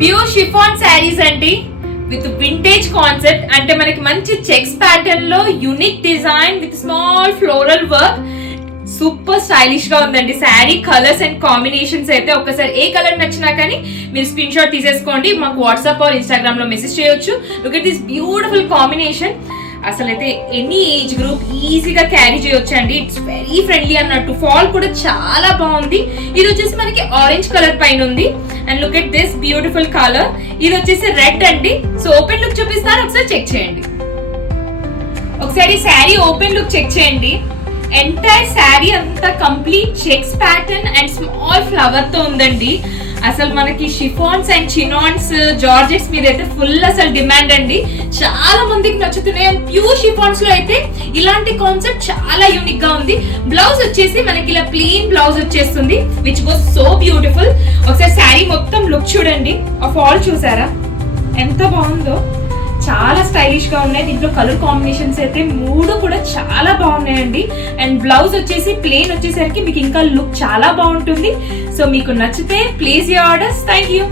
Pure chiffon saris అండి with vintage concept. అంటే మనకి మంచి చెక్స్ ప్యాటర్న్ లో unique design with small floral work. Super stylish గా ఉందండి శారీ. కలర్స్ అండ్ కాంబినేషన్స్ అయితే ఒక్కసారి ఏ కలర్ నచ్చినా కానీ మీరు స్క్రీన్ షాట్ తీసేసుకోండి, మాకు వాట్సాప్ ఆర్ ఇన్స్టాగ్రామ్ లో మెసేజ్ చేయొచ్చు. Look at this beautiful combination. అసలైతే ఎనీ ఏజ్ గ్రూప్ ఈజీగా క్యారీ చేయొచ్చు అండి. ఇట్స్ వెరీ ఫ్రెండ్లీ అన్నట్టు. ఫాల్ కూడా చాలా బాగుంది. ఇది వచ్చేసి మనకి ఆరెంజ్ కలర్ పైన ఉంది. And look at this beautiful colour. ఇది వచ్చేసి రెడ్ అండి. సో ఓపెన్ లుక్ చూపిస్తాను, ఒకసారి చెక్ చేయండి. ఒకసారి శారీ ఓపెన్ లుక్ చెక్ చేయండి. ఎంటైర్ శారీ అంతా complete checks pattern and small flower తో ఉందండి. అసలు మనకి షిఫాన్స్ అండ్ చినాన్స్ జార్జెట్స్ మీద అయితే ఫుల్ అసలు డిమాండ్ అండి. చాలా మందికి నచ్చుతున్నాయి. ప్యూర్ షిఫాన్స్ లో అయితే ఇలాంటి కాన్సెప్ట్ చాలా యూనిక్ గా ఉంది. బ్లౌజ్ వచ్చేసి మనకి ఇలా ప్లెయిన్ బ్లౌజ్ వచ్చేస్తుంది విచ్ వాస్ సో బ్యూటిఫుల్. ఒకసారి శారీ మొత్తం లుక్ చూడండి. ఆ ఫాల్ చూసారా ఎంత బాగుందో. చాలా స్టైలిష్ గా ఉన్నాయి. దీంట్లో కలర్ కాంబినేషన్స్ అయితే 3 కూడా చాలా బాగున్నాయండి. అండ్ బ్లౌజ్ వచ్చేసి ప్లెయిన్ వచ్చేసరికి మీకు ఇంకా లుక్ చాలా బాగుంటుంది. సో మీకు నచ్చితే place your orders. Thank you.